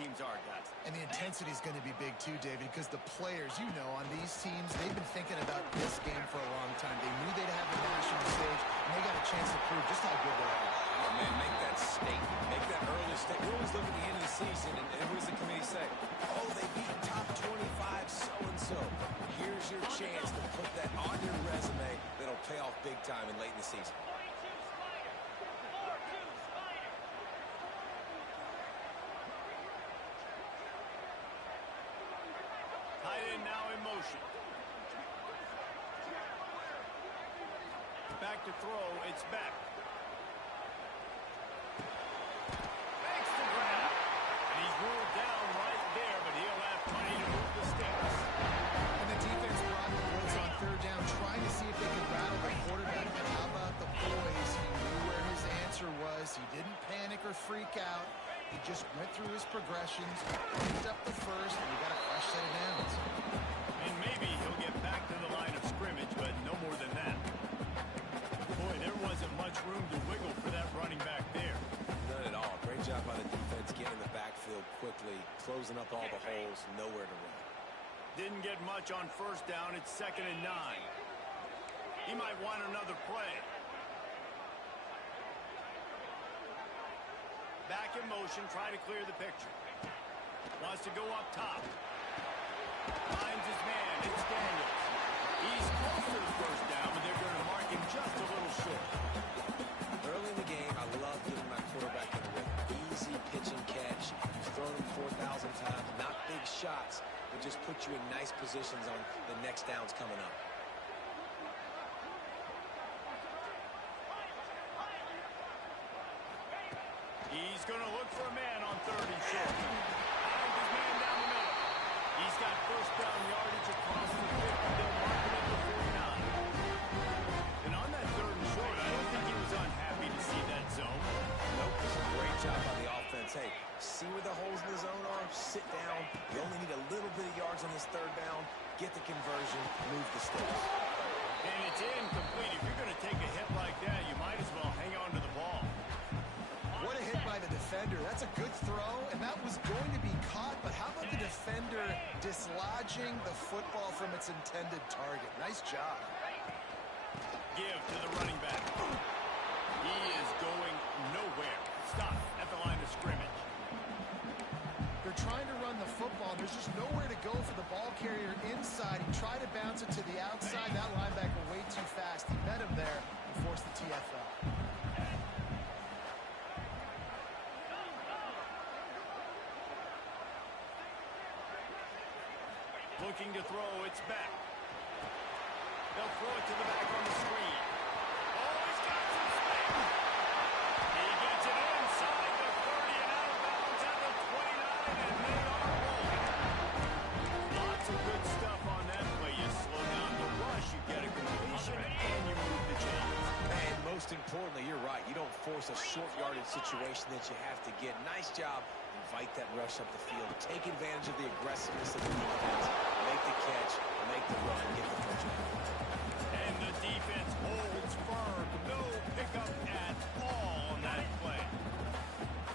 teams are, guys. And the intensity is going to be big too, David, because the players, you know, on these teams, they've been thinking about this game for a long time. They knew they'd have the national stage, and they got a chance to prove just how good they are. Oh, man, make that statement. Make that early statement. We always look at the end of the season, and what does the committee say? Oh, they beat top 25 so-and-so. Here's your chance to put that on your resume that'll pay off big time and late in the season. Tight end now in motion. Back to throw. It's back. Makes the grab. And he's ruled down right there, but he'll have plenty to move the sticks. And the defense brought the blitz on third down, trying to see if they could rattle the quarterback. But how about the boys? He knew where his answer was. He didn't panic or freak out. He just went through his progressions, picked up the first, and he got a fresh set of downs. And maybe he'll get back to the line of scrimmage, but no more than that. Boy, there wasn't much room to wiggle for that running back there. None at all. Great job by the defense getting in the backfield quickly, closing up all the holes, nowhere to run. Didn't get much on first down. It's 2nd and 9. He might want another play. Back in motion, trying to clear the picture. Wants to go up top. Finds his man. It's Daniels. He's close to the first down, but they're going to mark him just a little short. Early in the game, I love getting my quarterback in the rhythm. Easy pitch and catch. You've thrown him 4,000 times. Not big shots, but just put you in nice positions on the next downs coming up. He's going to look for a man on 3rd and short. Finds his man down the middle. He's got first down yardage across the 50. They'll mark him at the 49. And on that 3rd and short, I don't think he was unhappy to see that zone. Nope, it's a great job by the offense. Hey, see where the holes in the zone are? Sit down. You only need a little bit of yards on this 3rd down. Get the conversion. Move the sticks. And it's incomplete. If you're going to take a hit like that, you might as well hang on to the ball. What a hit by the defender. That's a good throw, and that was going to be caught, but how about the defender dislodging the football from its intended target? Nice job. Give to the running back. He is going nowhere. Stop at the line of scrimmage. They're trying to run the football, and there's just nowhere to go for the ball carrier inside. He tried to bounce it to the outside. That linebacker way too fast. He met him there and forced the TFL. Looking to throw, it's back. They'll throw it to the back on the screen. Oh, he's got some space. He gets it inside the 30 and out of bounds at the 29, and they are rolling. Lots of good stuff on that play. You slow down the rush, you get a completion, and you move the chains. And most importantly, you're right. You don't force a short yardage situation that you have to get. Nice job. Invite that rush up the field. Take advantage of the aggressiveness of the defense. Make the catch, make the run, get the first down. And the defense holds firm. No pickup at all on that play.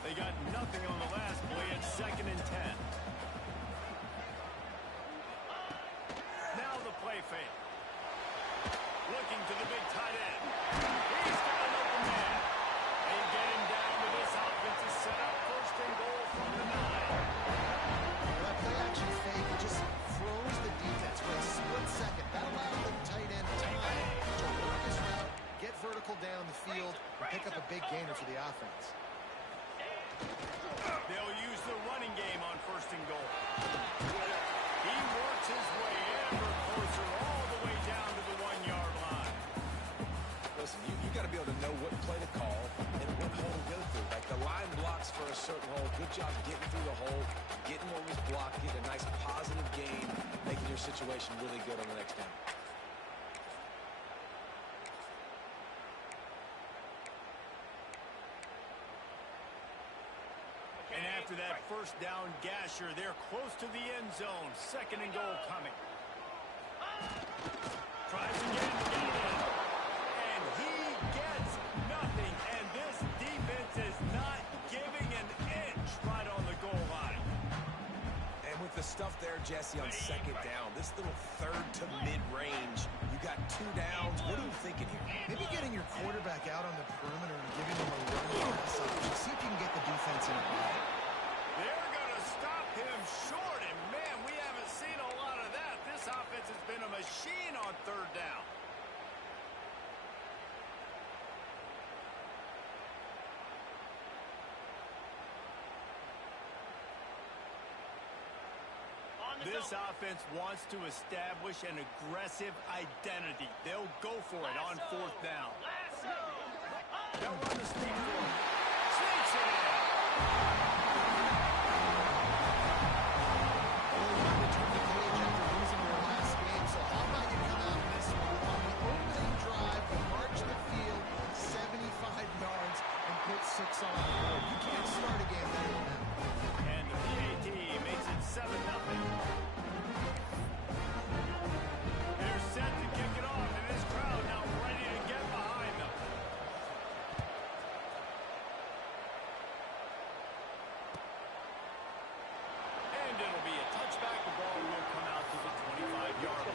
They got nothing on the last play. It's 2nd and 10. Now the play fake. Looking to the big tight end. He's got an open man. They get him down to this offense is set up 1st and goal from the 9. That play action fake, it just froze the defense for a split second. That allowed the tight end time to work his route, get vertical down the field, and pick up a big gainer for the offense. They'll use the running game on 1st and goal. He works his way ever closer all the way down to the 1-yard line. Listen, you got to be able to know what play to call and what hole to go through. Like the line blocks for a certain hole. Good job getting through the hole, getting what was blocked, getting a nice positive gain, making your situation really good on the next down. And after that first down gasher, they're close to the end zone. 2nd and goal coming. Tries again to get it in. And he gets nothing. And this defense is not giving an inch right on the goal line. stuff there, Jesse, on second down. This little third to mid-range. You got 2 downs. What are you thinking here? Maybe getting your quarterback out on the perimeter and giving him a run pass option. See if you can get the defense in a ball. They're going to stop him short, and man, we haven't seen a lot of that. This offense has been a machine on third down. This offense wants to establish an aggressive identity. They'll go for it on fourth down. They'll run the speed for him. Sneaks it in. Well, they wanted to turn the page after losing their last game, so how about you come out in this one on the opening drive, march the field 75 yards, and put 6 on the board. You can't start a game better than that. And the PAT makes it 7-0. They're set to kick it off, and this crowd now ready to get behind them. And it'll be a touchback. The ball will come out to the 25-yard line.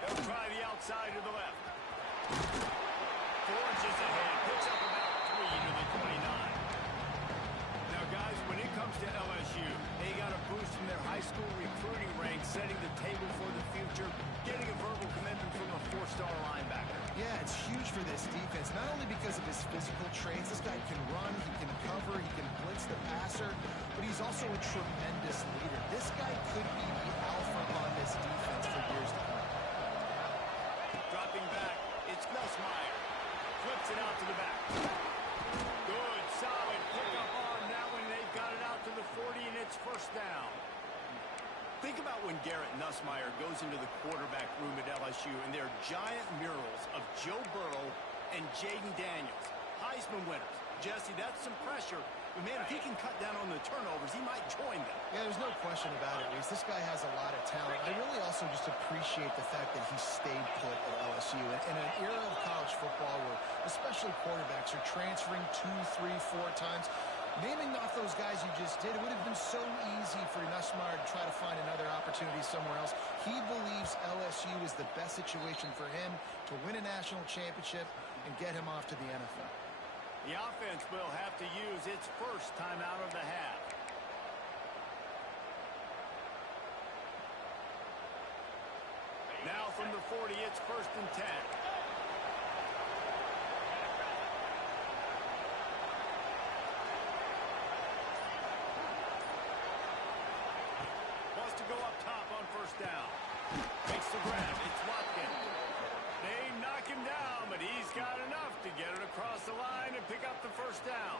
They'll try the outside to the left. Forges ahead. Picks up about 3 to the 29. Now, guys, when it comes to LSU, they got a boost from their high school recruiting ranks, setting the table for the future, getting a verbal commitment from a 4-star linebacker. Yeah, it's huge for this defense, not only because of his physical traits. This guy can run, he can cover, he can blitz the passer, but he's also a tremendous leader. This guy could be the alpha on this defense for years to come. Dropping back, it's Nussmeier. Flips it out to the back. Good, solid pickup on that one. They've got it out to the 40, and it's first down. Think about when Garrett Nussmeier goes into the quarterback room at LSU, and there are giant murals of Joe Burrow and Jaden Daniels, Heisman winners. Jesse, that's some pressure. But, man, if he can cut down on the turnovers, he might join them. Yeah, there's no question about it, Reese. This guy has a lot of talent. I really also just appreciate the fact that he stayed put at LSU. In an era of college football where especially quarterbacks are transferring 2, 3, 4 times, naming off those guys you just did, it would have been so easy for Nussmeier to try to find another opportunity somewhere else. He believes LSU is the best situation for him to win a national championship and get him off to the NFL. The offense will have to use its first timeout of the half. Now from the 40, it's 1st and 10. Wants to go up top on first down. Makes the grab. It's Watkins. They knock him down, but he's got enough to get it across the line and pick up the first down.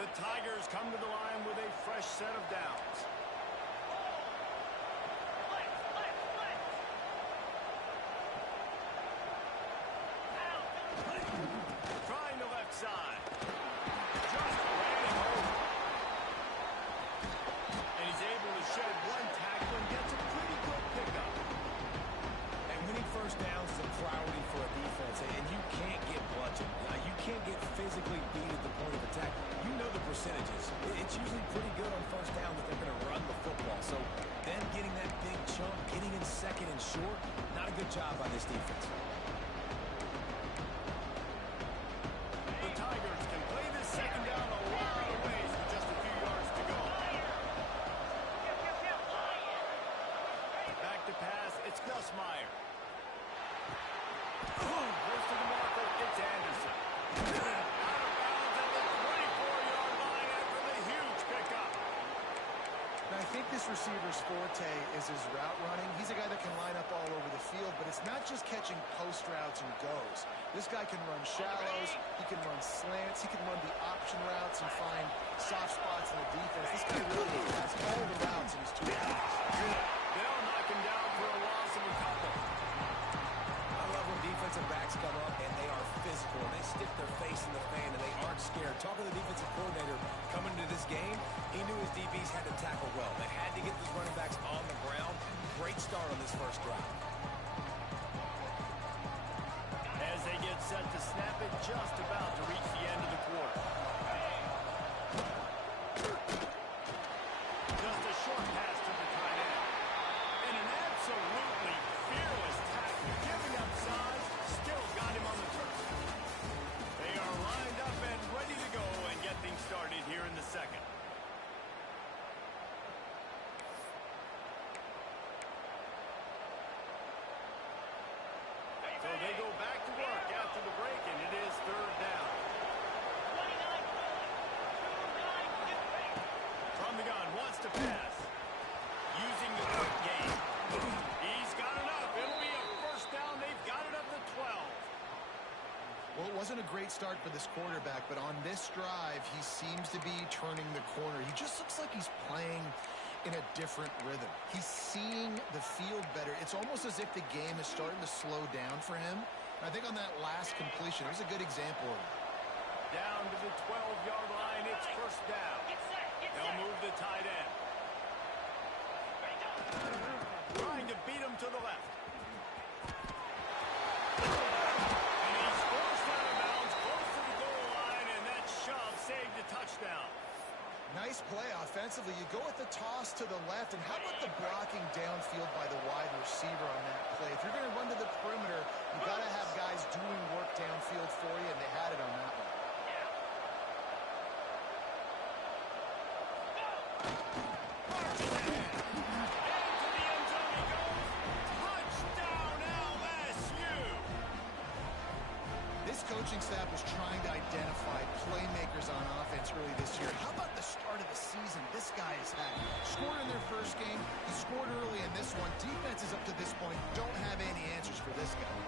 The Tigers come to the line with a fresh set of downs. Trying the left side. Just ran him over. And he's able to shed one tackle and gets a pretty good pickup. And winning first downs is a priority for a defense, and you can't get bludgeoned. You can't get physically beat at the point of attack. You know the percentages. It's usually pretty good on first down that they're going to run the football. So then getting that big chunk, getting in second and short, not a good job by this defense. The Tigers can play this second down a lot of ways with just a few yards to go. Back to pass, it's Nussmeier. Goes to the marker, it's Anderson. Out of bounds at the 24-yard line after the huge pickup. Now, I think this receiver's forte is his route running. He's a guy that can line up all over the field, but it's not just catching post routes and goes. This guy can run shallows, he can run slants, he can run the option routes and find soft spots in the defense. This guy really has all the routes in his toolbox. They'll knock him down for a loss of a couple. I love when defensive backs come up and they are physical. They stick their face in the fan and they aren't scared. Talking to the defensive coordinator coming into this game, he knew his DBs had to tackle well. They had to get these running backs on the ground. Great start on this first drive. As they get set to snap it, just about to reach the end of the quarter. Just a short pass to the tight end. And an absolutely fearless tackle, giving up size, still got him on the turf. They are lined up and ready to go and get things started here in the second. So they go back to work after the break, and it is third down. From the gun, wants to pass. Using the quick game. He's got enough. It'll be a first down. They've got it up to 12. Well, it wasn't a great start for this quarterback, but on this drive, he seems to be turning the corner. He just looks like he's playing in a different rhythm. He's seeing the field better. It's almost as if the game is starting to slow down for him. And I think on that last completion, it was a good example of it. Down to the 12-yard line. It's first down. They'll move the tight end. Trying to beat him to the left. And he's forced out of bounds, close to the goal line, and that shove saved a touchdown. Nice play offensively. You go with the toss to the left, and how about the blocking downfield by the wide receiver on that play? If you're going to run to the perimeter, you got to have guys doing work downfield for you, and they had it on that one. This coaching staff was trying to identify playmakers on offense early this year. How about the start of the season this guy has had? Scored in their first game. He scored early in this one. Defenses up to this point don't have any answers for this guy.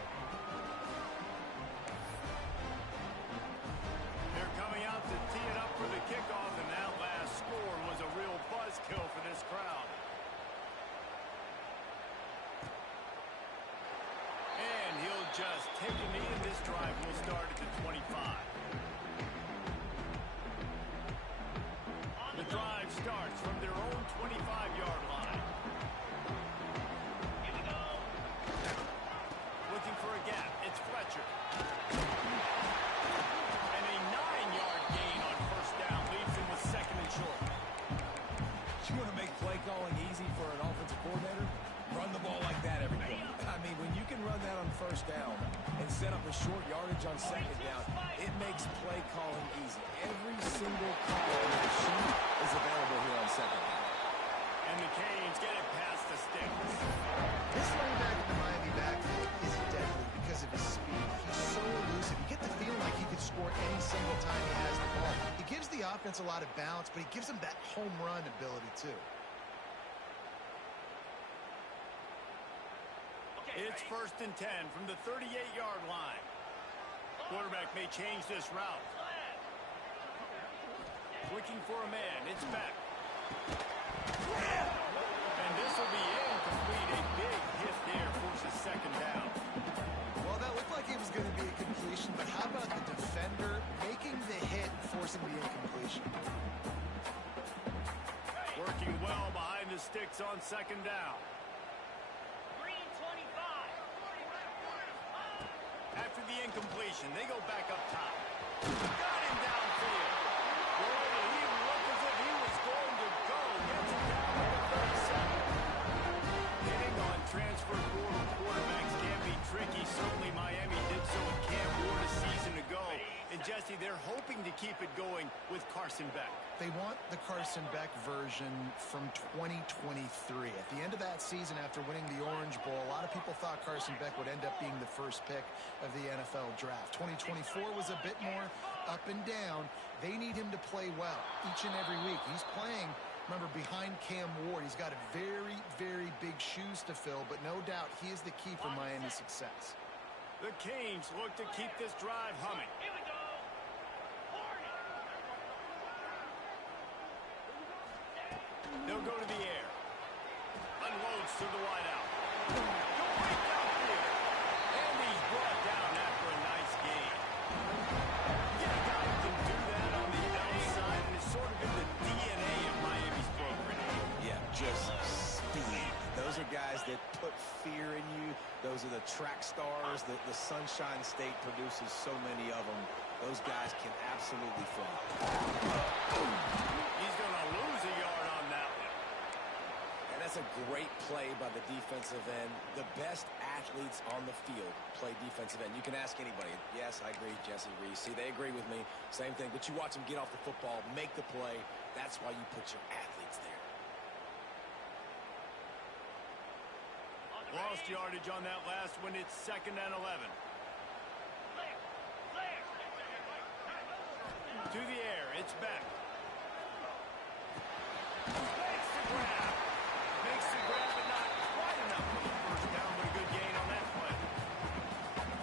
They're coming out to tee it up for the kickoff, and that last score was a real buzzkill for this crowd. And he'll just take a knee, and this drive will start at the 25. The drive starts from their own 25-yard line. Here we go. Looking for a gap. It's Fletcher. And a 9-yard gain on first down leaves him with second and short. You want to make play calling easy for an offensive coordinator? Run the ball like that every day. I mean, when you can run that on first down and set up a short yardage on second down, it makes play calling easy. Every single call on the machine is available here on second down. And the Canes get it past the sticks. This running back in the Miami backfield is deadly because of his speed. He's so elusive. You get the feeling like he could score any single time he has the ball. He gives the offense a lot of balance, but he gives them that home run ability too. It's first and 10 from the 38-yard line. Quarterback may change this route. Looking for a man. It's back. And this will be incomplete. A big hit there forces second down. Well, that looked like it was going to be a completion, but how about the defender making the hit and forcing the incompletion? Working well behind the sticks on second down. After the incompletion, they go back up top. Got him downfield. Boy, did he look as if he was going to go. Gets him down to the 37. Hitting on transfer portal quarterbacks can be tricky. Certainly Miami did so at Camp Ward a season ago. And Jesse, they're hoping to keep it going with Carson Beck. They want the Carson Beck version from 2023. At the end of that season, after winning the Orange Bowl, a lot of people thought Carson Beck would end up being the first pick of the NFL draft. 2024 was a bit more up and down. They need him to play well each and every week. He's playing Remember, behind Cam Ward, he's got a very, very big shoes to fill, but no doubt he is the key for Miami's success. The Canes look to keep this drive humming. Here we go. They'll go to the air. Unloads to the wideout. Complete downfield. And he's brought down after a nice gain. Yeah, a guy who can do that on the outside, and it's sort of in the DNA of Miami's program. Yeah, just speed. Those are guys that put fear in you. Those are the track stars that the Sunshine State produces so many of them. Those guys can absolutely fly. He's going to lose a yard on that one. And that's a great play by the defensive end. The best athletes on the field play defensive end. You can ask anybody. Yes, I agree, Jesse Reese. See, they agree with me. Same thing. But you watch them get off the football, make the play. That's why you put your athletes there. Lost yardage on that last one. It's 2nd and 11. To the air. It's back. Makes the grab. Makes the grab, but not quite enough for the first down, but a good gain on that play.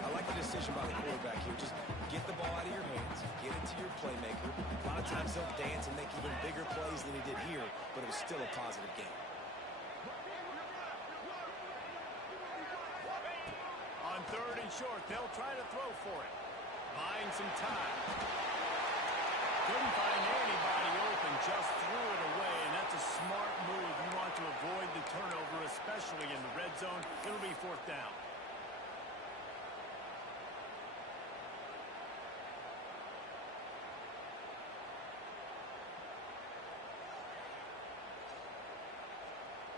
I like the decision by the quarterback here. Just get the ball out of your hands. Get it to your playmaker. A lot of times he'll dance and make even bigger plays than he did here, but it was still a positive game. On 3rd and short, they'll try to throw for it. Buying some time. Couldn't find anybody open, just threw it away, and that's a smart move. You want to avoid the turnover, especially in the red zone. It'll be 4th down.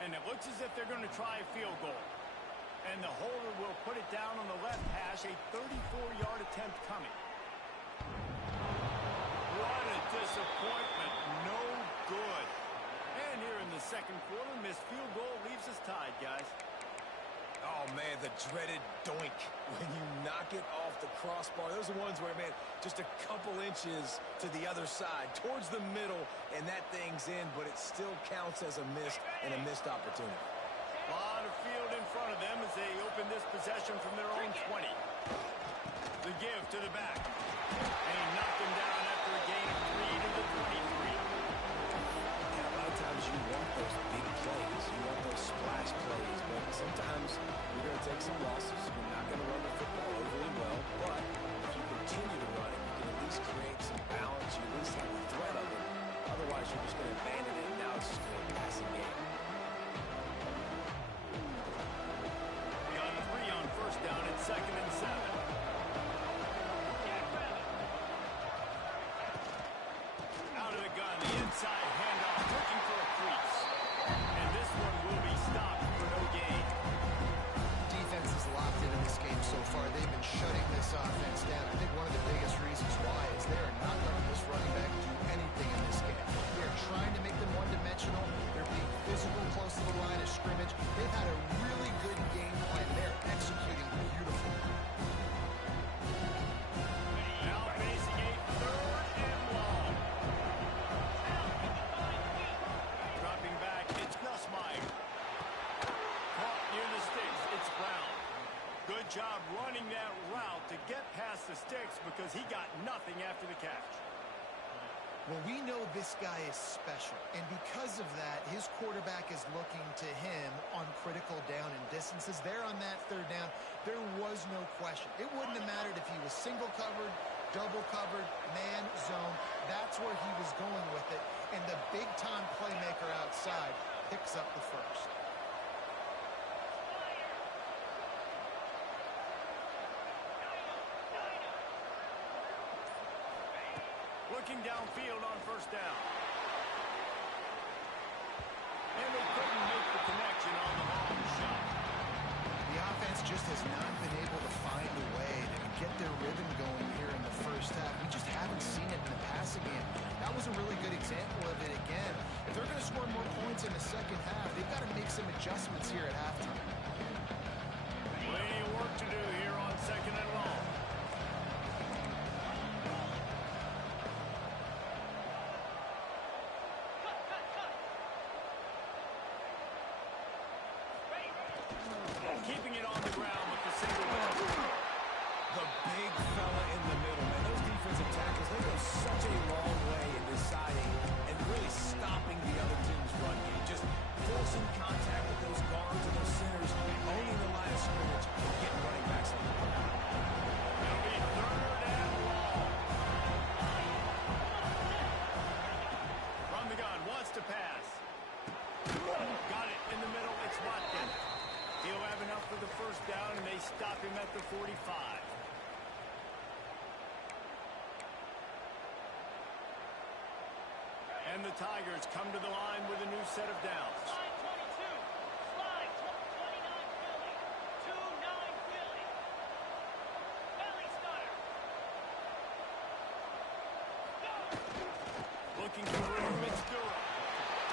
And it looks as if they're going to try a field goal. And the holder will put it down on the left hash, a 34-yard attempt coming. What a disappointment. No good. And here in the 2nd quarter, missed field goal leaves us tied, guys. Oh, man, the dreaded doink. When you knock it off the crossbar, those are ones where, man, just a couple inches to the other side, towards the middle, and that thing's in, but it still counts as a missed opportunity. A lot of field in front of them as they open this possession from their own 20. The give to the back. And he knocked him down after a gain of 3 to the 23. And a lot of times you want those big plays. You want those splash plays. But sometimes you're going to take some losses. You're not going to run the football overly well. But if you continue to run it, you can at least create some balance. You at least have the threat of it. Otherwise, you're just going to abandon it. Now it's just going to be a passing game. Got 3 on 1st down. It's 2nd and 7. Out of the gun, the inside handoff, looking for a crease. And this one will be stopped for no gain. Defense is locked into this game so far. They've been shutting this offense down. I think one of the biggest reasons why is they are not letting this running back do anything in this game. They're trying to make them one-dimensional. They're being physical close to the line of scrimmage. They've had a really good game plan. They're executing beautifully. Now facing a 3rd and long. Dropping back, it's Nussmeier. Caught near the sticks, it's Brown. Good job running that route to get past the sticks because he got nothing after the catch. Well, we know this guy is special, and because of that, his quarterback is looking to him on critical down and distances. There on that 3rd down, there was no question. It wouldn't have mattered if he was single covered, double covered, man, zone. That's where he was going with it, and the big-time playmaker outside picks up the first. Looking downfield on 1st down. And they couldn't make the connection on the long shot. The offense just has not been able to find a way to get their rhythm going here in the 1st half. We just haven't seen it in the passing game. That was a really good example of it again. If they're going to score more points in the 2nd half, they've got to make some adjustments here at halftime. Plenty of work to do here on 2nd and long. single leg. The big fella in the middle, man. Those defensive tackles, they go such a long way in deciding and really stopping the other team's run game. Just forcing contact with those guards and those centers, owning the line of scrimmage, and getting running backs on the ground. It'll be 3rd and long. From the gun, wants to pass. Got it in the middle. It's Watkins. He'll have enough for the first down, and they stop him at the 45. And the Tigers come to the line with a new set of downs. Slide 22. Slide 29 Philly. 2-9 Philly. Philly starter. Looking for room. It's Durham.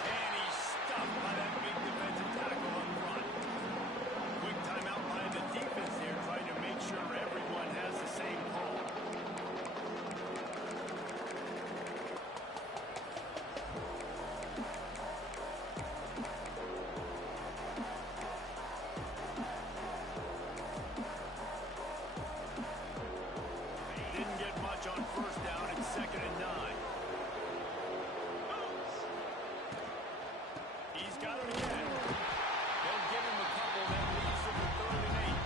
And he's stuffed by that big defensive tackle up front. Quick timeout by the defense here, trying to make sure everyone has the same call. Didn't get much on first down. It's 2nd and 9. He's got him again. They'll give him a couple, then leaves him with 3rd and 8.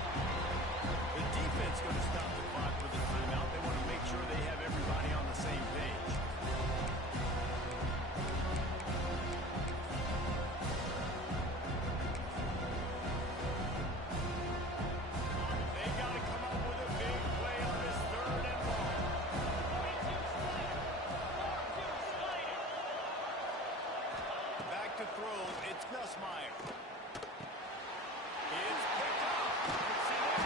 The defense going to stop the clock with the timeout. They want to make sure they have everybody on the same page. They got to come up with a big play on this 3rd and long. 42 Slider. 4-2 Slider. Back to throw. It's Nussmeier. It's picked up. Let's see that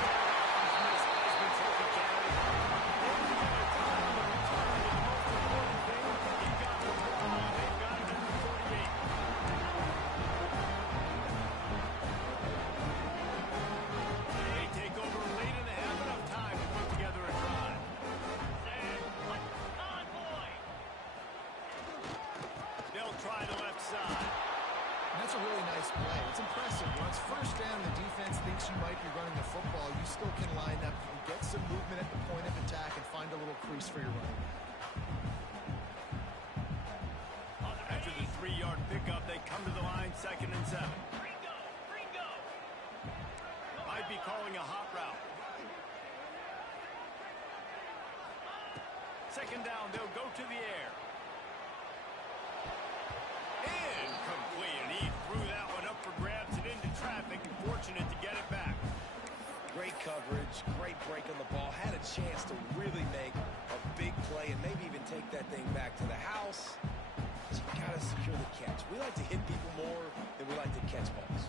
Heisman Trophy candidate. They'll get a time on the return, but the most important thing, he got the ball. They've got it at the 48. They take over late in the half, enough time to put together a drive. Convoy. They'll try the left side. And that's a really nice play. It's impressive. Once first down, the defense thinks you might be running the football. You still can line up, you can get some movement at the point of attack, and find a little crease for your running back. After the 3-yard pickup, they come to the line, 2nd and 7. Ringo. Ringo. Might be calling a hot route. 2nd down, they'll go to the air. Incomplete, and he threw that one up for grabs and into traffic, and fortunate to get it back. Great coverage, great break on the ball. Had a chance to really make a big play and maybe even take that thing back to the house. But you got to secure the catch. We like to hit people more than we like to catch balls.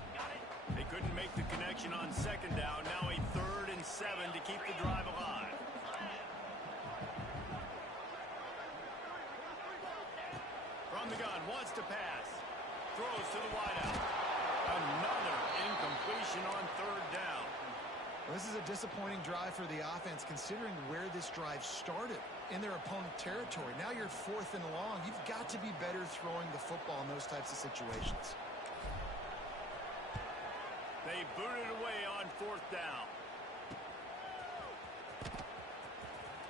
They couldn't make the connection on 2nd down. Now a 3rd and 7 to keep the drive alive. From the gun, wants to pass. Throws to the wideout. Another incompletion on 3rd down. Well, this is a disappointing drive for the offense, considering where this drive started, in their opponent territory. Now you're 4th and long. You've got to be better throwing the football in those types of situations. They boot it away on 4th down.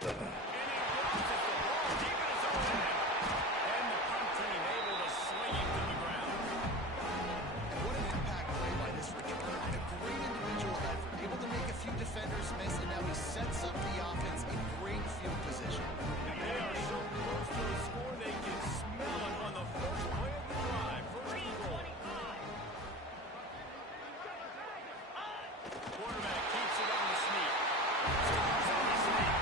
And he bounces the ball deep in his own end. And the punt team able to swing him to the ground. And what an impact play by this returner, and a great individual effort. Able to make a few defenders miss, and now he sets up the offense in great field position. And they are so close to the score, they can smell it on the first play of the drive. First and goal. 3:25. Quarterback keeps it on the sneak. Scores on the sneak.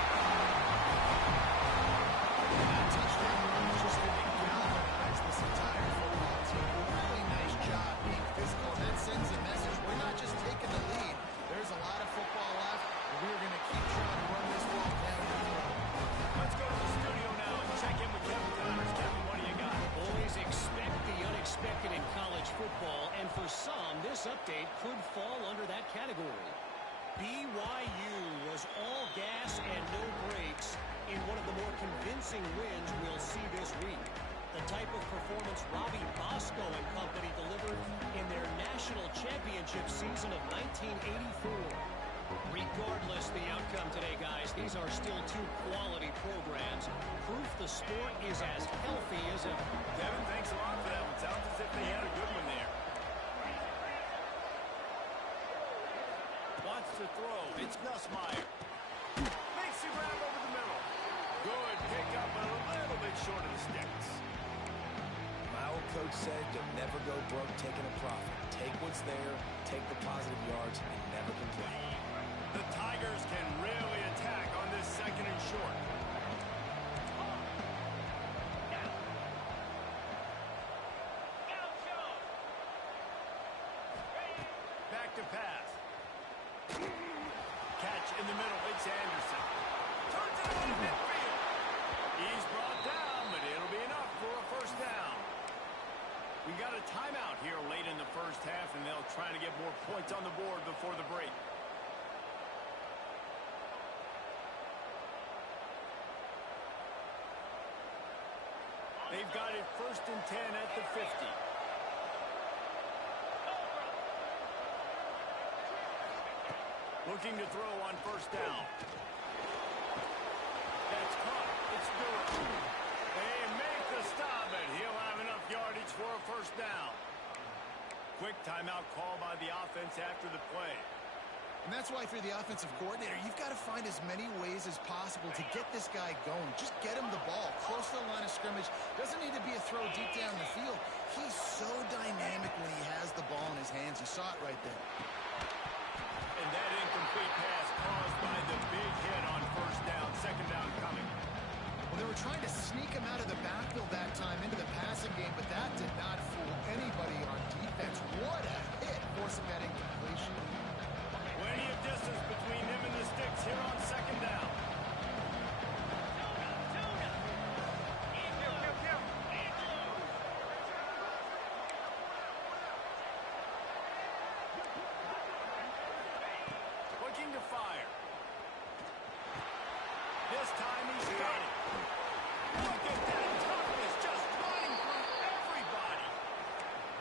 That touchdown run is just going to galvanize this entire football team. Really nice job being physical, and that sends a message. We're not just taking the lead. There's a lot of football left, and we're going to keep trying to run this ball down the road. Let's go to the studio now and check in with Kevin Connors. Kevin, what do you got? Always expect the unexpected in college football, and for some, this update could fall under that category. BYU was all gas and no brakes in one of the more convincing wins we'll see this week. The type of performance Robbie Bosco and company delivered in their national championship season of 1984. Regardless the outcome today, guys, these are still two quality programs. Proof the sport is as healthy as ever. Kevin, thanks a lot for that one. Sounds as if they had a good one there. Wants to throw. It's Nussmeier. Makes the grab over the middle. Good pickup, but a little bit short of the sticks. My old coach said you'll never go broke taking a profit. Take what's there, take the positive yards, and never complain. The Tigers can really attack on this second and short. Back to pass. Catch in the middle. It's Anderson. Turns it over to midfield. He's brought down, but it'll be enough for a first down. We got a timeout here late in the first half, and they'll try to get more points on the board before the break. They've got it 1st and 10 at the 50. Looking to throw on first down. That's caught. It's Stewart. They make the stop, and he'll have enough yardage for a first down. Quick timeout call by the offense after the play. And that's why, if you're the offensive coordinator, you've got to find as many ways as possible to get this guy going. Just get him the ball close to the line of scrimmage. Doesn't need to be a throw deep down the field. He's so dynamic when he has the ball in his hands. You saw it right there. And that incomplete pass caused by the big hit on first down. Second down coming. Well, they were trying to sneak him out of the backfield that time into the passing game, but that did not fool anybody on defense. What a hit, forcing that incompletion. Plenty of distance between him and the sticks here on second down. Looking to fire. This time he's got it. Look at that toughness, just running through everybody.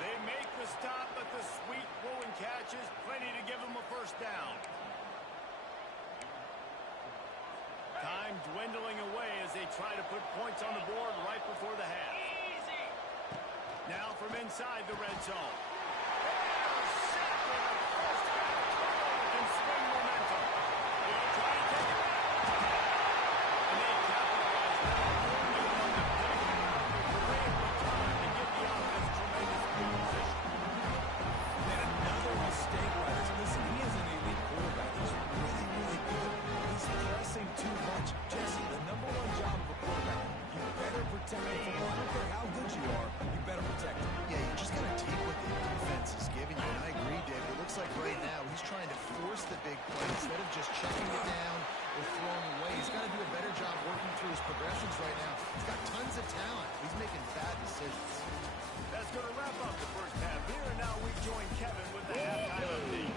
They make the stop, but the sweet rolling catch is plenty to give him a first down. Time dwindling away as they try to put points on the board right before the half. Now from inside the red zone. Intercepted. First half can swing momentum. They'll try to take it back. And they capitalize not only on the big run, but they're able to time to give the offense tremendous field position. And another mistake by this. Listen, he is an elite quarterback. He's really, really good. He's pressing too much. Jesse, the number one job of a quarterback, you better protect the football. I don't care how good you are, you better protect it. Yeah, you just got to take what the defense is giving you. And I agree, Dave. It looks like right now he's trying to force the big play instead of just checking it down or throwing away. He's got to do a better job working through his progressions right now. He's got tons of talent. He's making bad decisions. That's going to wrap up the first half here, and now we join Kevin with the halftime update.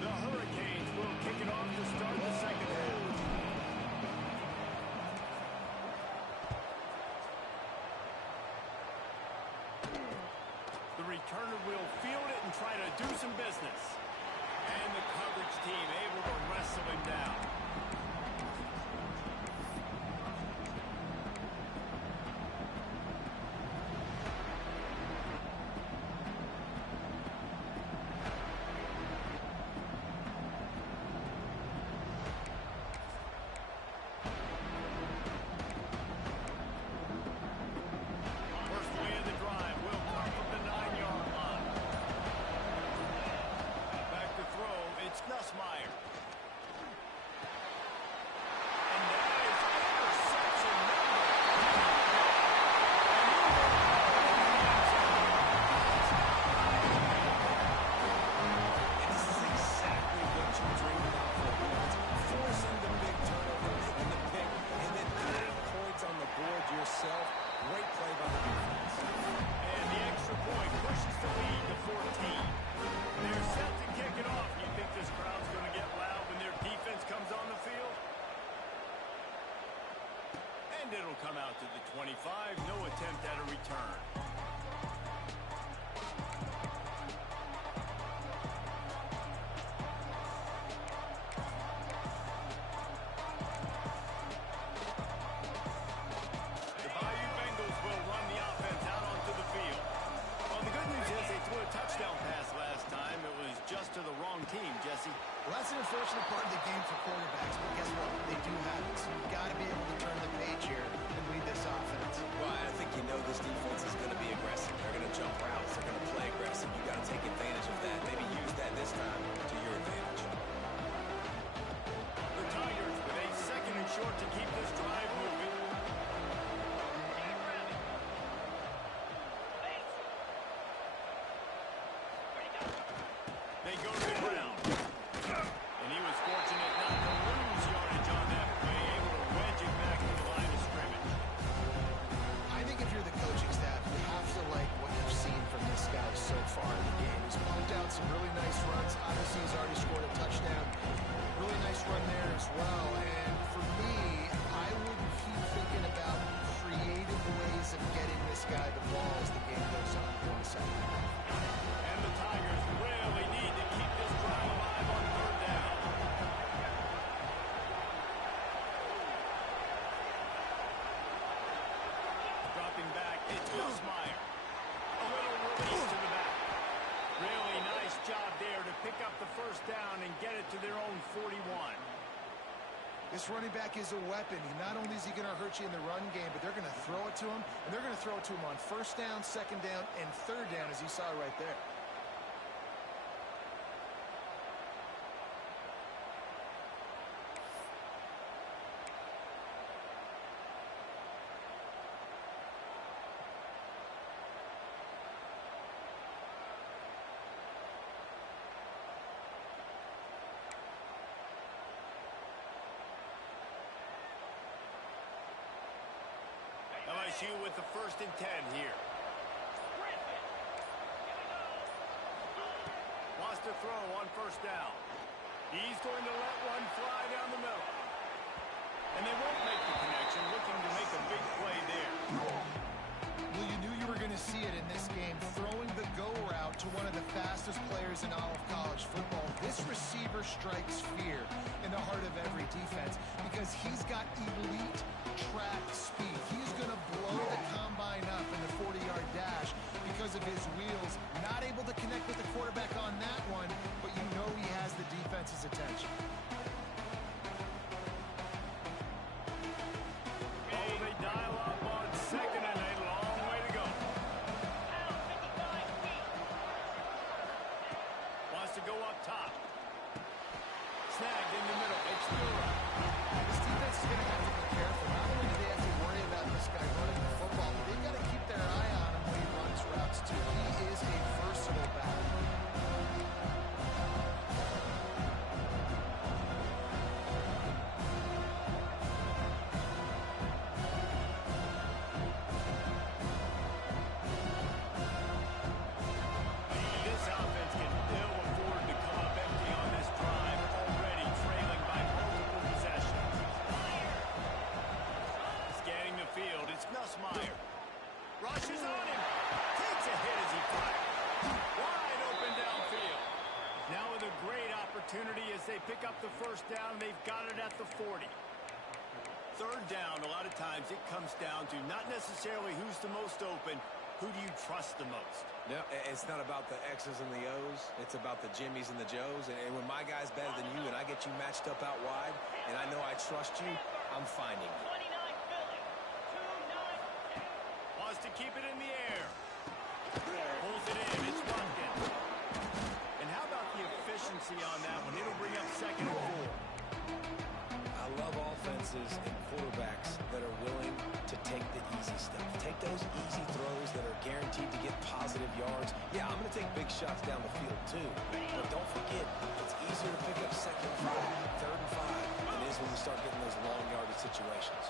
The Hurricanes will kick it off to start the second half. The returner will field it and try to do some business. And the coverage team able to wrestle him down. First play of the drive will come from the 9-yard line. Back to throw, it's Nussmeier. return. The Bayou Bengals will run the offense out onto the field. Well, the good news is they threw a touchdown pass last time. It was just to the wrong team, Jesse. Well, that's an unfortunate part of the game for quarterbacks, but guess what? They do have it. So you've got to be able to turn the page here and lead this offense. Well, I think you know this defense is going to be aggressive. They're going to jump routes. They're going to play aggressive. You got to take advantage of that. Maybe use that this time to your advantage. The Tigers with a second and short to keep this drive moving. Take it, grab it. Base. Ready, go. They go to the ground. And he was fortunate not to lose yardage on that play, able to wedge it back to the line of scrimmage. I think if you're the coaching staff, you have to like what you've seen from this guy so far in the game. He's pumped out some really nice runs. Obviously, he's already scored a touchdown. Really nice run there as well. And for me, I would keep thinking about creative ways of getting this guy the ball as the game goes on in the second half. And the Tigers really need to keep this drive alive on third down. Dropping back, it's Nussmeier. A little release to the back. Really nice job there to pick up the first down and get it to their own 41. This running back is a weapon. Not only is he going to hurt you in the run game, but they're going to throw it to him, and they're going to throw it to him on first down, second down, and third down, as you saw right there. LSU with the first and 10 here. Griffin. Here we go. Wants to throw on first down. He's going to let one fly down the middle. And they won't make the connection, looking to make a big play there. Well, you knew you were going to see it in this game, throwing the go route to one of the fastest players in all of college football. This receiver strikes fear in the heart of every defense because he's got elite track speed. He's going to blow the combine up in the 40-yard dash because of his wheels. Not able to connect with the quarterback on that one, but you know he has the defense's attention. Oh, they dial up on second and a long way to go. Out 55 feet. Wants to go up top. Snagged in the middle. It's Thura. This defense is going to have to be careful. Not only do they have to worry about this guy running the football, but they've got to keep their eye on him when he runs routes, too. He is a versatile back. This offense can ill afford to come up empty on this drive, already trailing by multiple possessions. Scanning the field, it's Nussmeier. Rushes on him. Takes a hit as he fires. Wide open downfield. Now with a great opportunity as they pick up the first down. They've got it at the 40. Third down, a lot of times it comes down to not necessarily who's the most open, who do you trust the most? No, it's not about the X's and the O's. It's about the Jimmies and the Joes. And when my guy's better than you and I get you matched up out wide, and I know I trust you, I'm finding you. 29 Philly. 2-9. Wants to keep it in the air. Pulls it in. It's Runkin. And how about the efficiency on that one? It'll bring up second and 4. I love offenses and quarterbacks that are willing to take the easy stuff. Take those easy throws that are guaranteed to get positive yards. Yeah, I'm going to take big shots down the field too. But don't forget, it's easier to pick up second and 5, third and 5 than it is when you start getting those long yardage situations.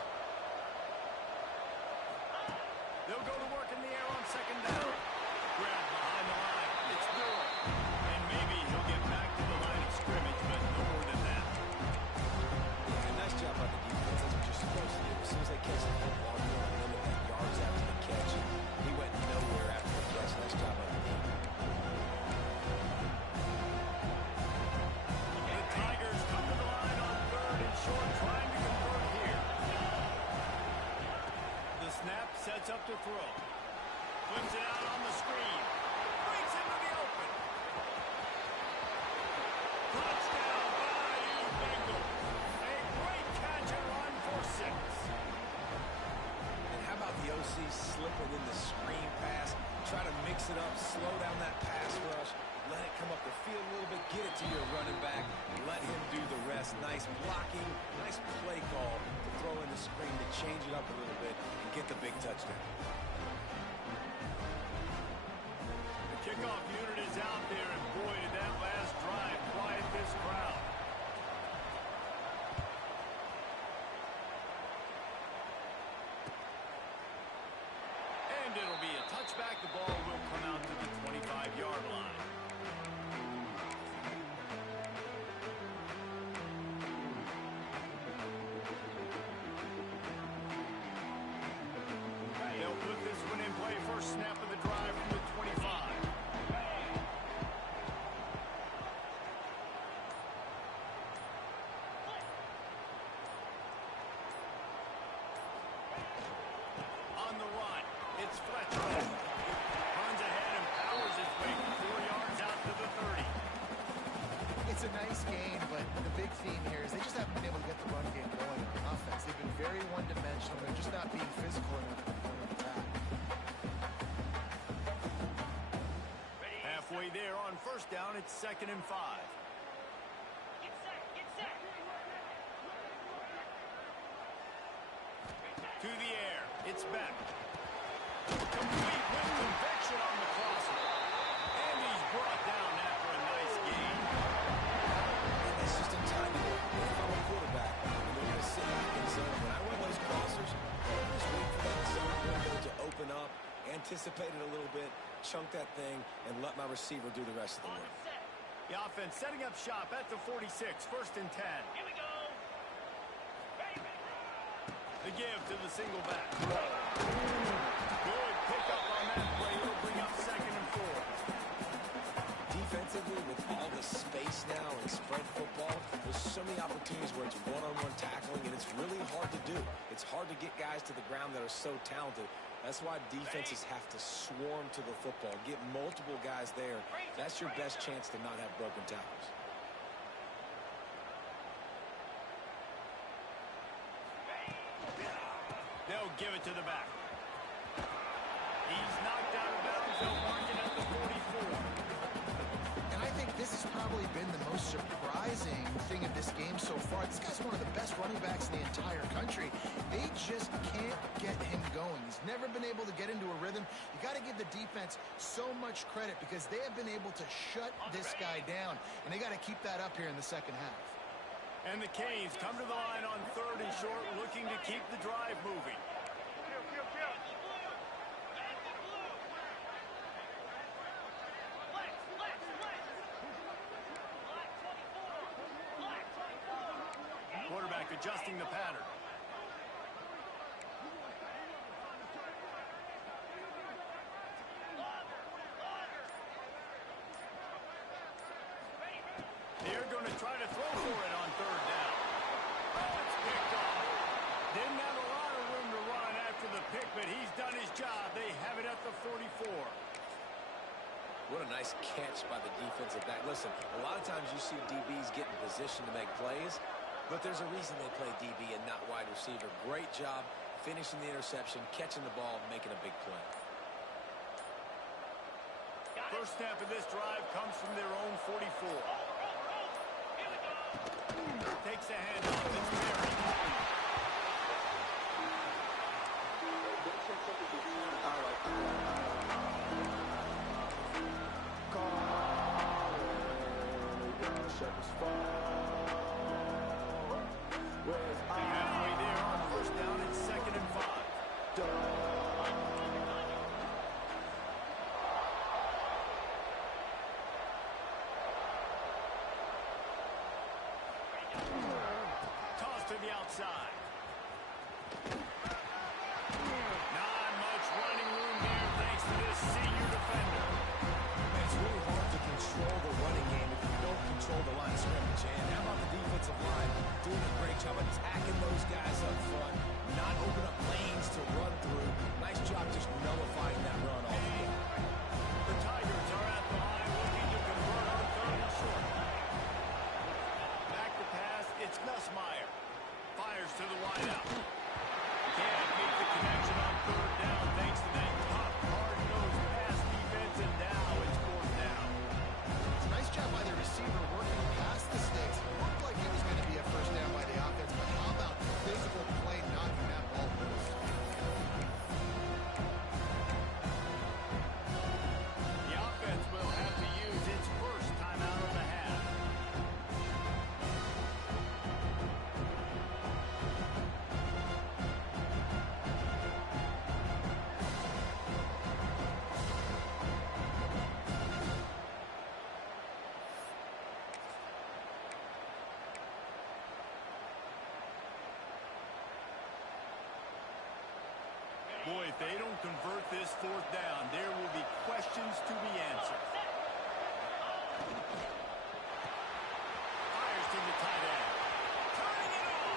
They'll go to work in the air on second down. Grab behind the line. It's Thura. And maybe he'll get back to the line of scrimmage, but no more than that. Yeah, nice job by the defense. That's what you're supposed to do. As soon as they catch the football, you want to limit that yards after the catch. He to throw. Flips it out on the screen. Brings him to the open. Touchdown, Bayou Bengals. A great catch and run for 6. And how about the OC slipping in the screen pass? Try to mix it up, slow down that pass rush, let it come up the field a little bit, get it to your running back, let him do the rest. Nice blocking, nice play call to throw in the screen to change it up a little bit and get the big touchdown. The kickoff unit is out there, and boy, did that last drive quiet this crowd. And it'll be a touchback. The ball will come out to the 25-yard line. They'll put this one in play. First snap of the drive from the 25. On the run, it's Fletcher. Runs ahead and powers his way 4 yards out to the 30. It's a nice game, but the big theme here is they just haven't been able to get the run game going on offense. They've been very one-dimensional. They're just not being physical enough at the point of attack. Halfway there on first down, it's 2nd and 5. Get set, get set. To the air, it's Beck. Complete with conviction on the crosser. And he's brought down after a nice gain. And it's just in time to go. If I'm a quarterback, I'm going to sit back in zone. When I run those crossers, just wait for that zone window to open up, anticipate it a little bit, chunk that thing, and let my receiver do the rest of the On work. set. The offense setting up shop at the 46, 1st and 10. Here we go. Ready, ready. The give to the single back. Good pickup on that play. It'll bring up 2nd and 4. Defensively, with all the space now and spread football, there's so many opportunities where it's one-on-one tackling, and it's really hard to do. It's hard to get guys to the ground that are so talented. That's why defenses have to swarm to the football, get multiple guys there. That's your best chance to not have broken tackles. They'll give it to the back. He's knocked out of bounds. They'll mark it at the 44. And I think this has probably been the most surprising thing of this game so far. This guy's one of the best running backs in the entire country. They just can't get him going. He's never been able to get into a rhythm. You got to give the defense so much credit because they have been able to shut this guy down. And they got to keep that up here in the second half. And the Canes come to the line on 3rd and short, looking to keep the drive moving. Yankee blue. Yankee blue. Flex, flex, flex. Black 24. Black 24. Quarterback adjusting the pattern. Longer, longer. Ready, ready. They're going to try to throw for it on 3rd down. Oh, it's picked off. Didn't have a lot of room to run after the pick, but he's done his job. They have it at the 44. What a nice catch by the defensive back. Listen, a lot of times you see DBs get in position to make plays, but there's a reason they play DB and not wide receiver. Great job finishing the interception, catching the ball, making a big play. First snap of this drive comes from their own 44. Here we go. Takes a handoff. It's Perry. Halfway there on first down, it's 2nd and 5. Toss to the outside. Not much running room here thanks to this senior defender. And it's really hard to control the running game if you don't control the line of scrimmage. And how about the defensive line doing a great job attacking those guys up front, not open up lanes to run through. Nice job just nullifying that run altogether. The Tigers are at the line looking to convert on third and short. Back to pass, it's Nussmeier. Fires to the wideout. Can't make the connection on third down thanks to that tough, hard-nosed pass defense, and now it's fourth down. Nice job by the receiver working past the sticks. It looked like it was going to be a first down by the offense, but how about physical play knocking that ball loose? The offense will have to use its first timeout of the half. Boy, if they don't convert this fourth down, there will be questions to be answered. Fires to the tight end. Turning it on.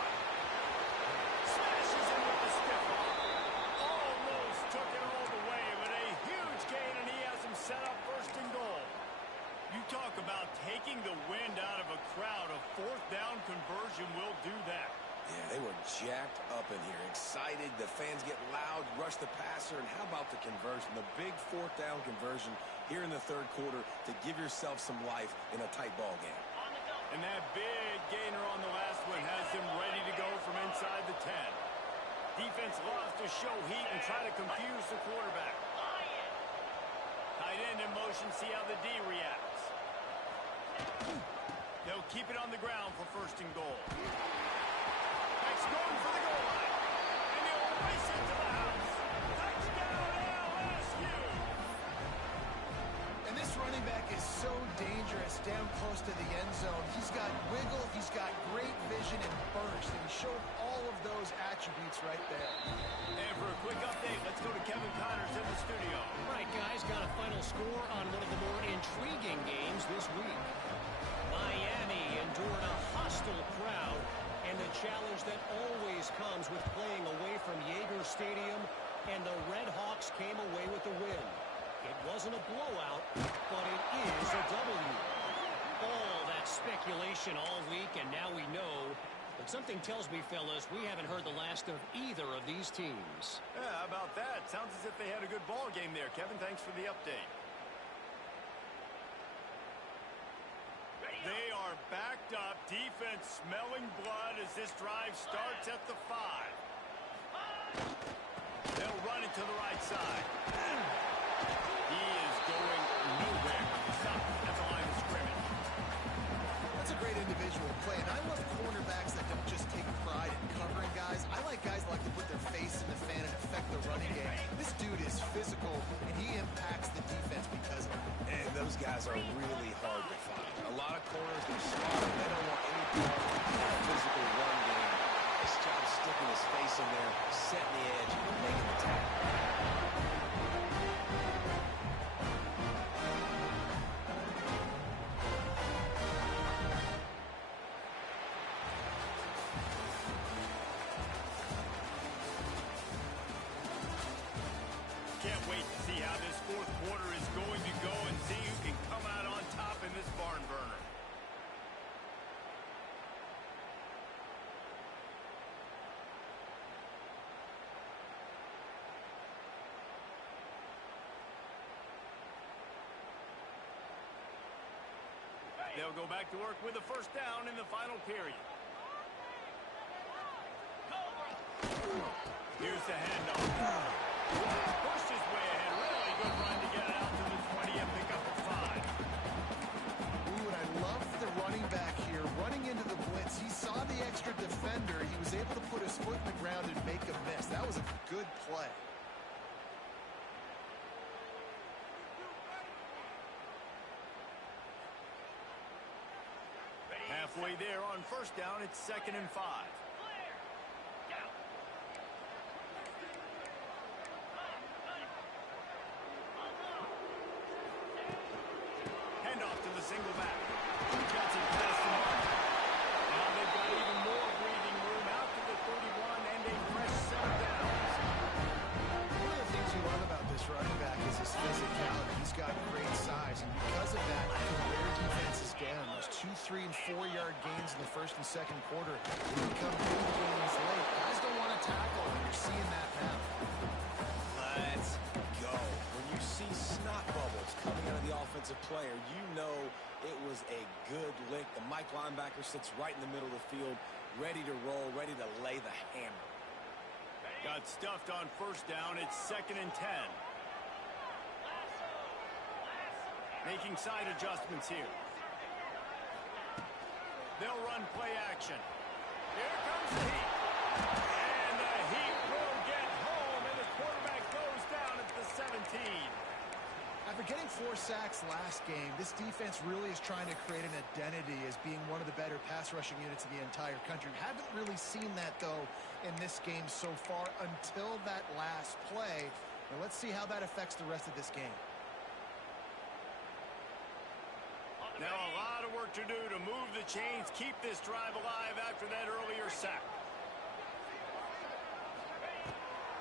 Smashes him with the stiff arm. Almost took it all the way, but a huge gain, and he has him set up first and goal. You talk about taking the wind out of a crowd. A fourth down conversion will do that. Yeah, they were jacked up in here, excited. The fans get loud, rush the passer, and how about the conversion? The big fourth down conversion here in the third quarter to give yourself some life in a tight ball game. And that big gainer on the last one has him ready to go from inside the 10. Defense loves to show heat and try to confuse the quarterback. Tight end in motion, see how the D reacts. They'll keep it on the ground for first and goal. It's going for the goal line. And they'll race it to the house. Touchdown, LSU! And this running back is so dangerous down close to the end zone. He's got wiggle, he's got great vision and burst, and he showed all of those attributes right there. And for a quick update, let's go to Kevin Connors in the studio. All right, guys, got a final score on one of the more intriguing games this week. Miami endured a hostile crowd and the challenge that always comes with playing away from Yager Stadium, and the Red Hawks came away with the win. It wasn't a blowout, but it is a W. All that speculation all week, and now we know. But something tells me, fellas, we haven't heard the last of either of these teams. Yeah, how about that? Sounds as if they had a good ball game there. Kevin, thanks for the update. They are backed up. Defense smelling blood as this drive starts at the 5. They'll run it to the right side. He is going nowhere. Stop at the line of scrimmage. That's a great individual play, and I love cornerbacks that don't just take pride in covering guys. I like guys that like to put their face in the fan and affect the running game. This dude is physical, and he impacts the defense because of it. And those guys are really hard to find. A lot of corners, they're smart. They don't want any part of the physical run game. This job sticking his face in there, setting the edge, and making the tackle. Can't wait to see how this fourth quarter is going to go and see who can come out on top in this barn burner. They'll go back to work with a first down in the final period. Here's the handoff. Pushed his way ahead. Really good run to get it out to the 20 and pick up a 5. Ooh, and I love the running back here. Running into the blitz, he saw the extra defender. He was able to put his foot in the ground and make a miss. That was a good play. Halfway there on first down, it's 2nd and 5. 2, 3, and 4-yard gains in the first and second quarter. When you come big gains late, guys don't want to tackle, and you're seeing that now. Let's go. When you see snot bubbles coming out of the offensive player, you know it was a good lick. The Mike linebacker sits right in the middle of the field, ready to roll, ready to lay the hammer. Got stuffed on first down. It's 2nd and 10. Making side adjustments here. They'll run play action. Here comes the Heat. And the Heat will get home, and the quarterback goes down at the 17. After getting 4 sacks last game, this defense really is trying to create an identity as being one of the better pass rushing units in the entire country. Haven't really seen that, though, in this game so far until that last play. And let's see how that affects the rest of this game. Now a lot of work to do to move the chains, keep this drive alive after that earlier sack.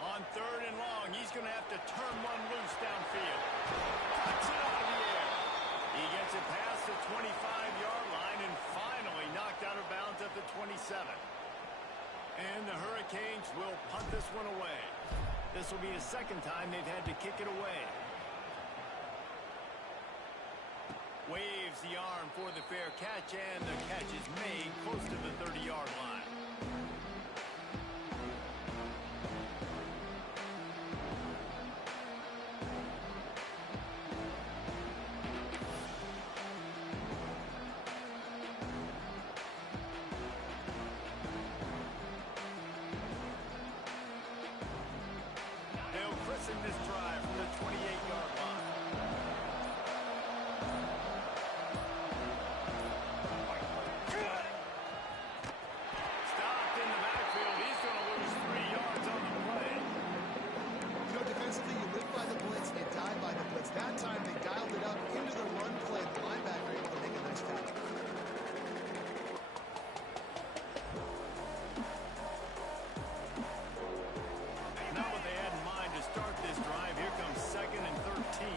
On 3rd and long, he's going to have to turn one loose downfield. Cuts it out of the air. He gets it past the 25-yard line and finally knocked out of bounds at the 27. And the Hurricanes will punt this one away. This will be the second time they've had to kick it away. Waves the arm for the fair catch, and the catch is made close to the 30-yard line. They'll christen this drive from the 28-yard line. That time they dialed it up into the run play. The linebacker able to make a nice tackle. Not what they had in mind to start this drive. Here comes 2nd and 13.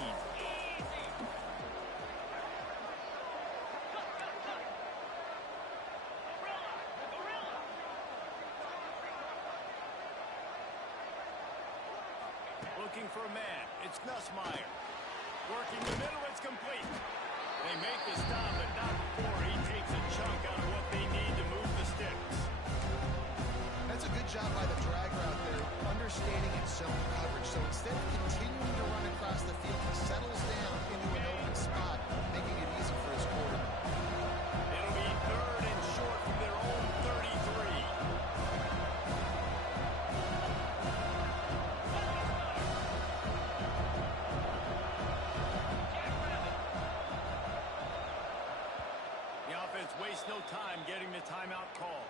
Looking for a man. It's Nussmeier. Working the middle, it's complete. They make the stop, but not before he takes a chunk out of what they need to move the sticks. That's a good job by the drag route there, understanding its zone coverage. So instead of continuing to run across the field, he settles down into an open spot, making it easy for his quarterback. It'll be 3rd and short from their own 33. Waste no time getting the timeout call.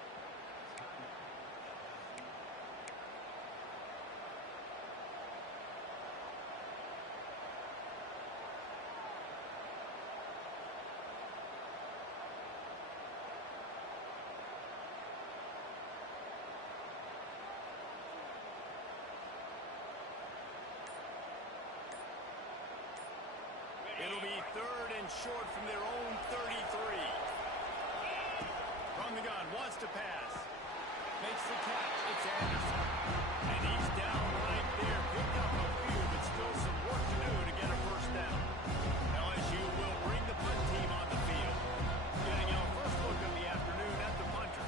It'll be 3rd and short from their own 33. From the gun, wants to pass. Makes the catch. It's Anderson. And he's down right there. Picked up a few, but still some work to do to get a first down. LSU will bring the punt team on the field. Getting our first look of the afternoon at the punter.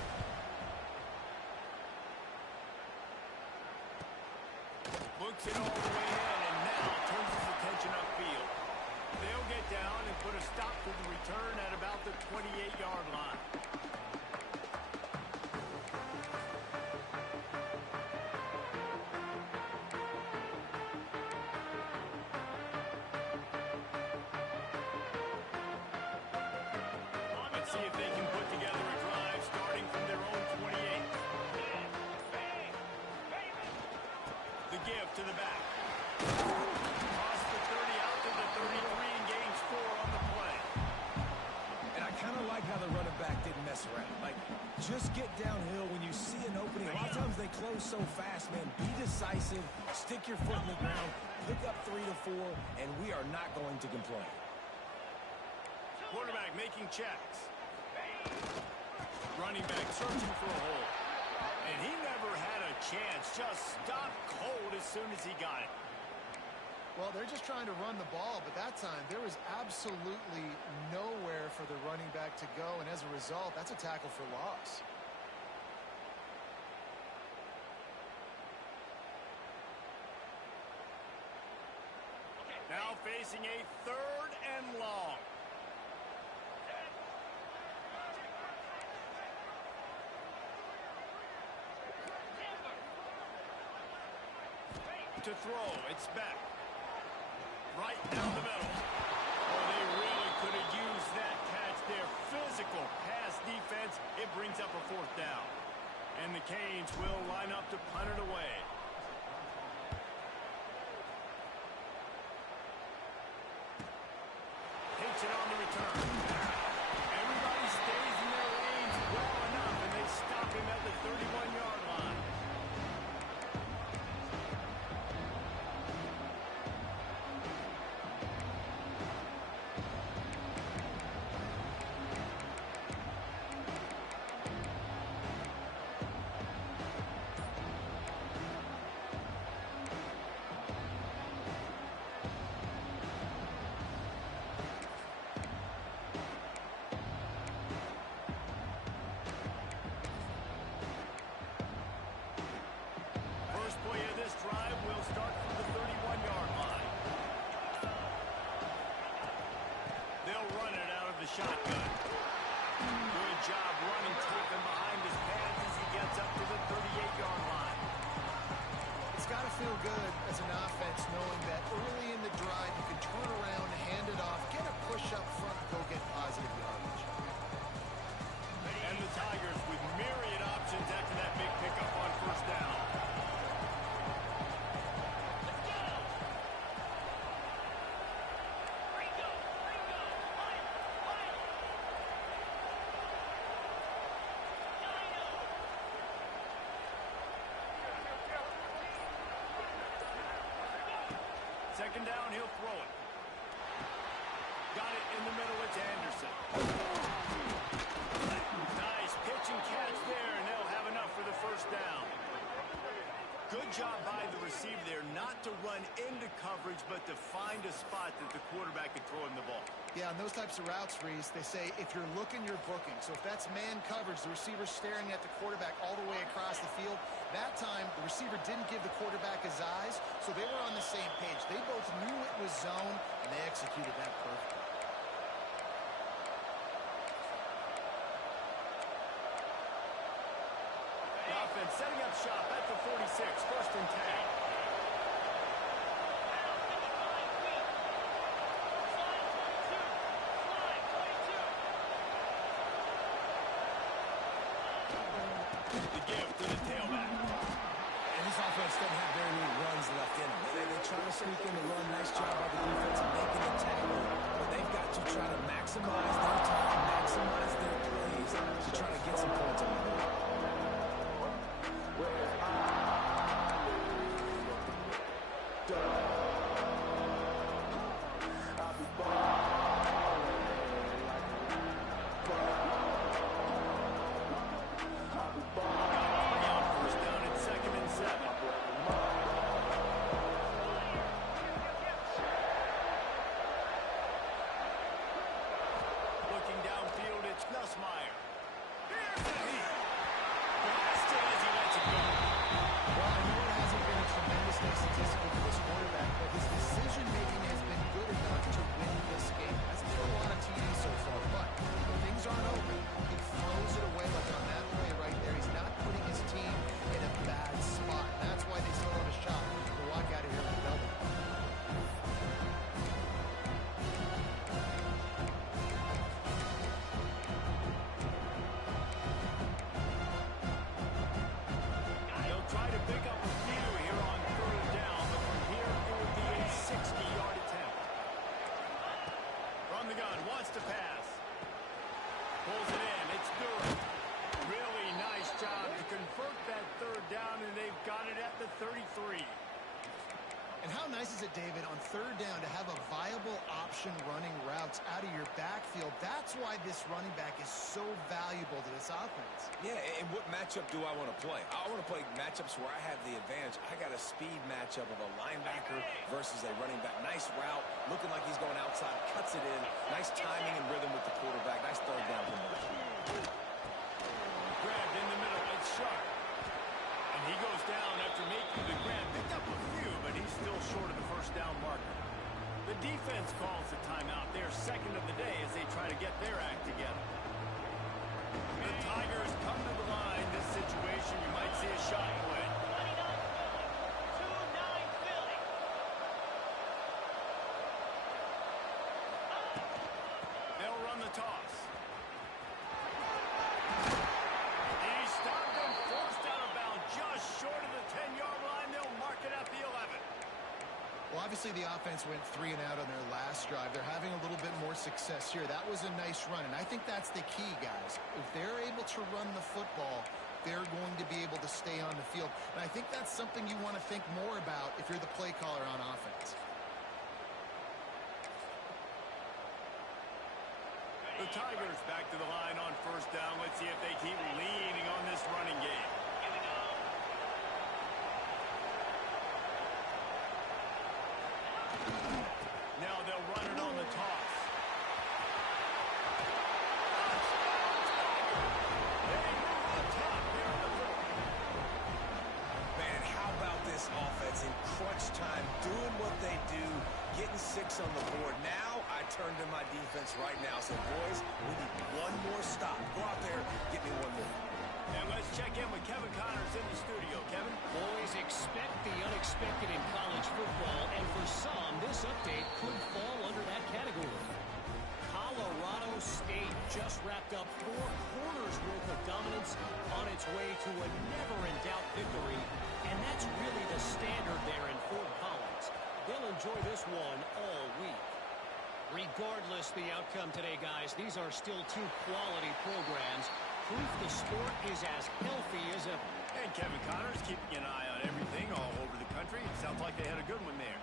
Books it all the way in, and now turns his attention upfield. They'll get down and put a stop to the return at about the 28-yard line. See if they can put together a drive starting from their own 28. The give to the back. Cross the 30 out to the 33 and gains 4 on the play. And I kind of like how the running back didn't mess around. Like, just get downhill when you see an opening. A lot of times they close so fast, man. Be decisive, stick your foot in the ground, pick up 3 to 4, and we are not going to complain. Quarterback making checks. Running back searching for a hole. And he never had a chance. Just stopped cold as soon as he got it. Well, they're just trying to run the ball, but that time there was absolutely nowhere for the running back to go, and as a result, that's a tackle for loss. Now facing a 3rd and long. To throw, it's back. Right down the middle. Oh, they really could have used that catch there. Physical pass defense. It brings up a 4th down. And the Canes will line up to punt it away. Takes it on the return. Everybody stays in their lanes well enough, and they stop him at the 31-yard line. First play of this drive will start from the 31-yard line. They'll run it out of the shotgun. Good job running, taken behind his pads as he gets up to the 38-yard line. It's got to feel good as an offense knowing that early in the drive you can turn around, hand it off, get a push up front, go get positive yardage. And the Tigers with myriad options after that big pickup on 1st down. Second down, he'll throw it. Got it in the middle, it's Anderson. Nice pitch and catch there, and they'll have enough for the 1st down. Good job by the receiver there, not to run into coverage, but to find a spot that the quarterback could throw him the ball. Yeah, on those types of routes, Reese, they say if you're looking, you're booking. So if that's man coverage, the receiver's staring at the quarterback all the way across the field. That time, the receiver didn't give the quarterback his eyes, so they were on the same page. They both knew it was zone, and they executed that perfectly. The offense setting up shop at the 46, 1st and 10. The give to the tailback. And this offense doesn't have very many runs left in them. They're trying to sneak in the run. Nice job by the defense of making a tackle. But they've got to try to maximize their time, maximize their plays to try to get some points on the board. emphasizes it, David, on third down to have a viable option running routes out of your backfield. That's why this running back is so valuable to this offense. Yeah, and what matchup do I want to play? I want to play matchups where I have the advantage. I got a speed matchup of a linebacker versus a running back. Nice route, looking like he's going outside, cuts it in. Nice timing and rhythm with the quarterback. Nice third down conversion. Grabbed in the middle. It's Sharp. And he goes down after making the grab. Picked up a few, but he's still short of the first down marker. The defense calls the timeout. They're second of the day as they try to get their act together. The Tigers come to the line. This situation, you might see a shot play. 29 Philly. They'll run the toss. He stopped him, forced out of bounds, just short of the 10-yard line. They'll mark it at the 11. Well, obviously the offense went 3 and out on their last drive. They're having a little bit more success here. That was a nice run, and I think that's the key, guys. If they're able to run the football, they're going to be able to stay on the field. And I think that's something you want to think more about if you're the play caller on offense. The Tigers back to the line on first down. Let's see if they keep leaning on this running game. Now they'll run it on the toss. They move on top here in the fourth. Man, how about this offense in crunch time, doing what they do, getting 6 on the board. Now I turn to my defense right now. So, boys, we need one more stop. Go out there, get me one more. And let's check in with Kevin Connors in the studio. Kevin? Boys, expect the unexpected in college football, and for some, this update could fall under that category. Colorado State just wrapped up 4 quarters worth of dominance on its way to a never-in-doubt victory, and that's really the standard there in Fort Collins. They'll enjoy this one all week. Regardless the outcome today, guys, these are still 2 quality programs. Proof the sport is as healthy as ever. And Kevin Connors keeping an eye on everything all over the country. It sounds like they had a good one there.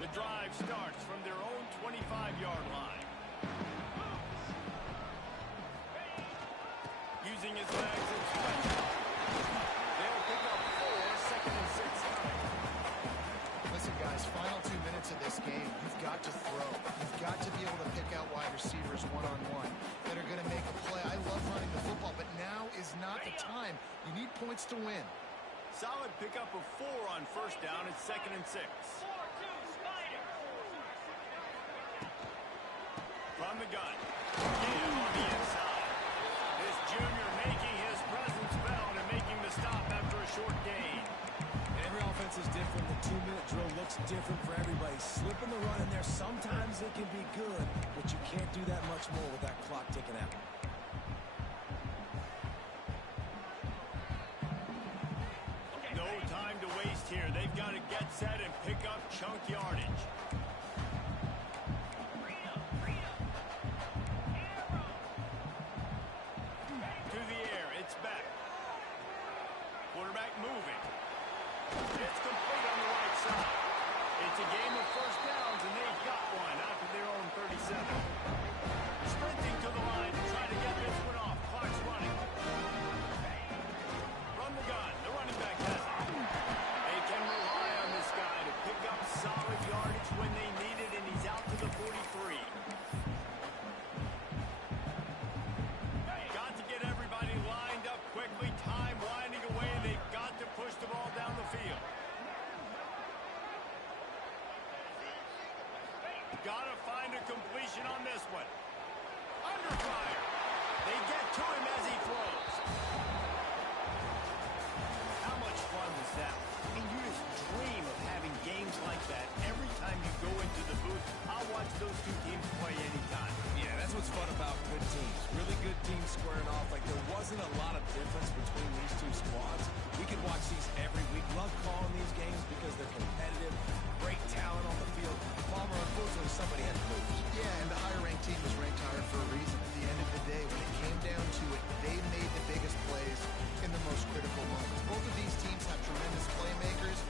The drive starts from their own 25-yard line. Using his legs and stretch. They'll pick up 4, second and 6. Listen, guys, final 2 minutes of this game, you've got to throw. You've got to be able to pick out wide receivers one-on-one that are going to make a play. I love running the football, but now is not the time. You need points to win. Solid pickup of 4 on first down. It's second and 6. 4-2 Spider. From the gun. Give on the inside. This junior making his presence felt and making the stop after a short gain. Every offense is different. The 2-minute drill looks different for everybody. Slipping the run in there, sometimes it can be good, but you can't do that much more with that clock ticking out. No time to waste here. They've got to get set and pick up chunk yardage. To the air. It's back. Quarterback moving. It's complete on the right side. It's a game of first downs, and they've got one out to their own 37. Sprinting to the line to try to get this one off. Clock's running. From the gun, the running back has it. They can rely on this guy to pick up solid yardage when they need it, and he's out to the 43. Got to get everybody lined up quickly. Time winding away. They've got to push the ball down the field. Got to find a completion on this